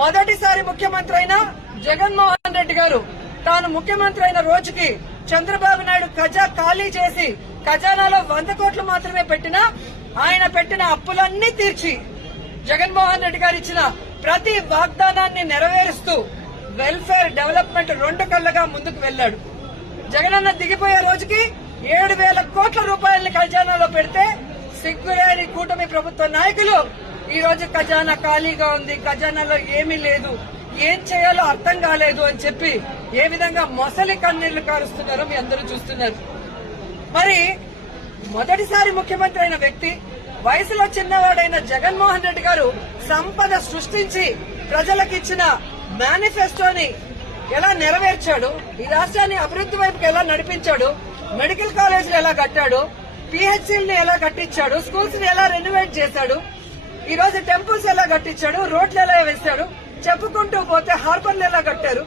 మొదటిసారి ముఖ్యమంత్రి అయిన జగన్మోహన్ రెడ్డి గారు తాను ముఖ్యమంత్రి అయిన రోజుకి చంద్రబాబు నాయుడు ఖజా ఖాళీ చేసి ఖజానాలో 100 కోట్లు మాత్రమే పెట్టినా ఆయన పెట్టిన అప్పులన్నీ తీర్చి జగన్మోహన్ రెడ్డి గారు ఇచ్చిన ప్రతి వాగ్దానాన్ని నెరవేరుస్తూ వెల్ఫేర్ డెవలప్మెంట్ 2 కళ్లగా ముందుకు వెళ్లాడు. జగనన్న దిగిపోయే రోజుకి 7,000 కోట్ల రూపాయలని ఖజానాలో పెడితే సిగ్గులేని కూటమి ప్రభుత్వ నాయకులు ఈ రోజు ఖజానా ఖాళీగా ఉంది, ఖజానాలో ఏమీ లేదు, ఏం చేయాలో అర్థం కాలేదు అని చెప్పి ఏ విధంగా మొసలి కన్నీళ్లు కారుస్తున్నారో మీ అందరూ చూస్తున్నారు. మరి మొదటిసారి ముఖ్యమంత్రి అయిన వ్యక్తి, వయసులో చిన్నవాడైన జగన్మోహన్ రెడ్డి గారు సంపద సృష్టించి ప్రజలకు ఇచ్చిన మేనిఫెస్టోని ఎలా నెరవేర్చాడు, ఈ రాష్ట్రాన్ని అభివృద్ది వైపుకి ఎలా నడిపించాడు, మెడికల్ కాలేజీలు ఎలా కట్టాడు, పిహెచ్సిల్ని ఎలా కట్టించాడు, స్కూల్స్ ని ఎలా రెనోవేట్ చేశాడు, ఈ రోజు టెంపుల్స్ ఎలా కట్టించాడు, రోడ్లు ఎలా వేశాడు, చెప్పుకుంటూ పోతే హార్బర్లు ఎలా కట్టారు,